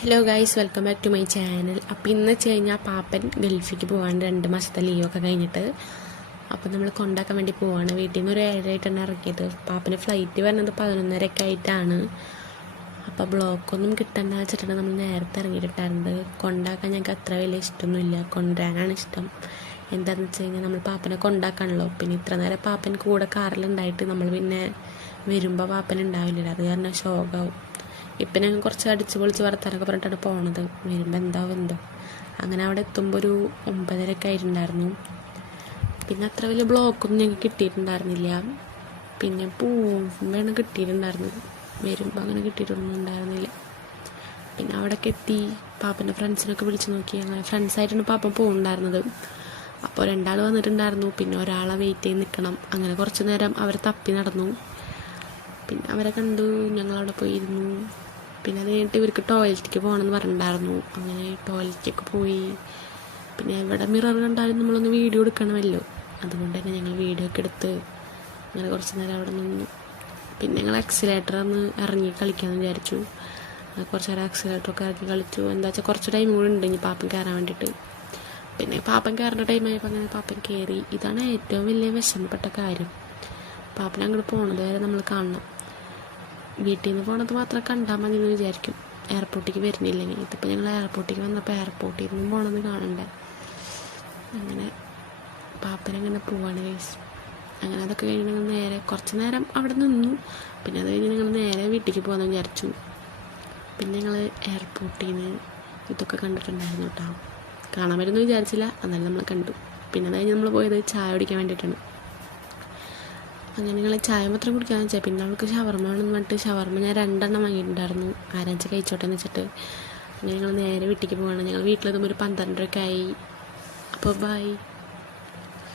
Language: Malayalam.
Hello guys, welcome back to my channel. അപ്പോൾ ഇന്ന് വെച്ച് കഴിഞ്ഞാൽ പാപ്പൻ ഗൾഫിക്ക് പോകാണ്ട് 2 മാസത്തെ ലീവൊക്കെ കഴിഞ്ഞിട്ട് അപ്പോൾ നമ്മൾ കൊണ്ടാക്കാൻ വേണ്ടി പോവാണ്. വീട്ടിൽ നിന്ന് ഒരു 7:30 ഇറങ്ങിയത്. പാപ്പന് ഫ്ലൈറ്റ് വരുന്നത് 11:30 ആയിട്ടാണ്. അപ്പോൾ ബ്ലോക്കൊന്നും കിട്ടണ്ട വെച്ചിട്ടാണ് നമ്മൾ നേരത്തെ ഇറങ്ങിയിട്ടുണ്ടായിരുന്നത്. കൊണ്ടാക്കാൻ ഞങ്ങൾക്ക് അത്ര വലിയ ഇഷ്ടമൊന്നുമില്ല, കൊണ്ടുവരാനാണ് ഇഷ്ടം. എന്താണെന്ന് വെച്ച് കഴിഞ്ഞാൽ നമ്മൾ പാപ്പനെ കൊണ്ടാക്കാണല്ലോ. പിന്നെ ഇത്ര നേരം പാപ്പൻ കൂടെ കാറിലുണ്ടായിട്ട് നമ്മൾ പിന്നെ വരുമ്പോൾ പാപ്പൻ ഉണ്ടാവില്ല, അത് കാരണം ശോകമാവും. ഇപ്പം ഞങ്ങൾ കുറച്ച് അടിച്ച് പൊളിച്ച് വർത്താനൊക്കെ പറഞ്ഞിട്ടാണ് പോണത്. വരുമ്പോൾ എന്തോ അങ്ങനെ അവിടെ എത്തുമ്പോൾ ഒരു 9:30 ആയിട്ടുണ്ടായിരുന്നു. പിന്നെ അത്ര വലിയ ബ്ലോക്കൊന്നും ഞങ്ങൾക്ക് കിട്ടിയിട്ടുണ്ടായിരുന്നില്ല. പിന്നെ പോകുമ്പോഴാണ് കിട്ടിയിട്ടുണ്ടായിരുന്നത്, വരുമ്പോൾ അങ്ങനെ കിട്ടിയിട്ടൊന്നും ഉണ്ടായിരുന്നില്ല. പിന്നെ അവിടെയൊക്കെ എത്തി പാപ്പൻ്റെ ഫ്രണ്ട്സിനൊക്കെ വിളിച്ച് നോക്കി. അങ്ങനെ ഫ്രണ്ട്സായിട്ടാണ് പാപ്പൻ പോകുന്നുണ്ടായിരുന്നത്. അപ്പോൾ 2 ആൾ വന്നിട്ടുണ്ടായിരുന്നു, പിന്നെ ഒരാളെ വെയിറ്റ് ചെയ്ത് നിൽക്കണം. അങ്ങനെ കുറച്ച് നേരം അവരെ തപ്പി നടന്നു. പിന്നെ അവരെ കണ്ടു, ഞങ്ങളവിടെ പോയിരുന്നു. പിന്നെ അത് കഴിഞ്ഞിട്ട് ഇവർക്ക് ടോയ്ലറ്റിലേക്ക് പോകണമെന്ന് പറഞ്ഞിട്ടുണ്ടായിരുന്നു. അങ്ങനെ ടോയ്ലറ്റിലേക്ക് പോയി. പിന്നെ ഇവിടെ മിറർ കണ്ടാലും നമ്മളൊന്ന് വീഡിയോ എടുക്കണമല്ലോ, അതുകൊണ്ട് തന്നെ ഞങ്ങൾ വീഡിയോ ഒക്കെ എടുത്ത് അങ്ങനെ കുറച്ച് നേരം അവിടെ നിന്നു. പിന്നെ ഞങ്ങൾ ആക്സിലേറ്റർ ഒന്ന് ഇറങ്ങി കളിക്കാമെന്ന് വിചാരിച്ചു. കുറച്ച് നേരം ആക്സിലേറ്ററൊക്കെ ഇറങ്ങി കളിച്ചു. എന്താ വെച്ചാൽ കുറച്ച് ടൈം കൂടി ഉണ്ട് ഇനി പാപ്പൻ കയറാൻ വേണ്ടിയിട്ട്. പിന്നെ പാപ്പൻ കയറേണ്ട ടൈമായപ്പോൾ അങ്ങനെ പാപ്പൻ കയറി. ഇതാണ് ഏറ്റവും വലിയ വിഷമപ്പെട്ട കാര്യം. പാപ്പൻ അങ്ങോട്ട് പോണത് വരെ നമ്മൾ കാണണം. വീട്ടിൽ നിന്ന് പോണത് മാത്രം കണ്ടാൽ മതി എന്ന് വിചാരിക്കും, എയർപോർട്ടിലേക്ക് വരുന്നില്ലെങ്കിൽ. ഇതിപ്പോൾ ഞങ്ങൾ എയർപോർട്ടിലേക്ക് വന്നപ്പോൾ എയർപോർട്ടിൽ നിന്നും പോകണമെന്ന് കാണണ്ടേ. അങ്ങനെ പാപ്പനങ്ങനെ പോവാണ് ഗൈസ്. അങ്ങനെ അതൊക്കെ കഴിഞ്ഞ് ഞങ്ങൾ നേരെ കുറച്ച് നേരം അവിടെ നിന്നു. പിന്നെ അത് കഴിഞ്ഞ് ഞങ്ങൾ നേരെ വീട്ടിലേക്ക് പോകാമെന്ന് വിചാരിച്ചു. പിന്നെ ഞങ്ങൾ എയർപോർട്ടിൽ നിന്ന് ഇതൊക്കെ കണ്ടിട്ടുണ്ടായിരുന്നു കേട്ടോ. കാണാൻ വരുമെന്ന് വിചാരിച്ചില്ല, എന്നാലും നമ്മൾ കണ്ടു. പിന്നെ അത് കഴിഞ്ഞ് നമ്മൾ പോയത് ചായ കുടിക്കാൻ വേണ്ടിയിട്ടാണ്. അങ്ങനെ ഞങ്ങൾ ചായ മാത്രം കുടിക്കാമെന്ന് വെച്ചാൽ പിന്നെ അവൾക്ക് ഷവർമ്മ വേണമെന്ന് പറഞ്ഞിട്ട് ഷവർമ്മ ഞാൻ 2 എണ്ണം വാങ്ങിയിട്ടുണ്ടായിരുന്നു. ആരാച്ച കഴിച്ചോട്ടെ എന്ന് വെച്ചിട്ട്. അങ്ങനെ ഞങ്ങൾ നേരെ വീട്ടിലേക്ക് പോവാണ്. ഞങ്ങൾ വീട്ടിലെത്തുമ്പോൾ ഒരു 12:30 ആയി. അപ്പോൾ ബൈ.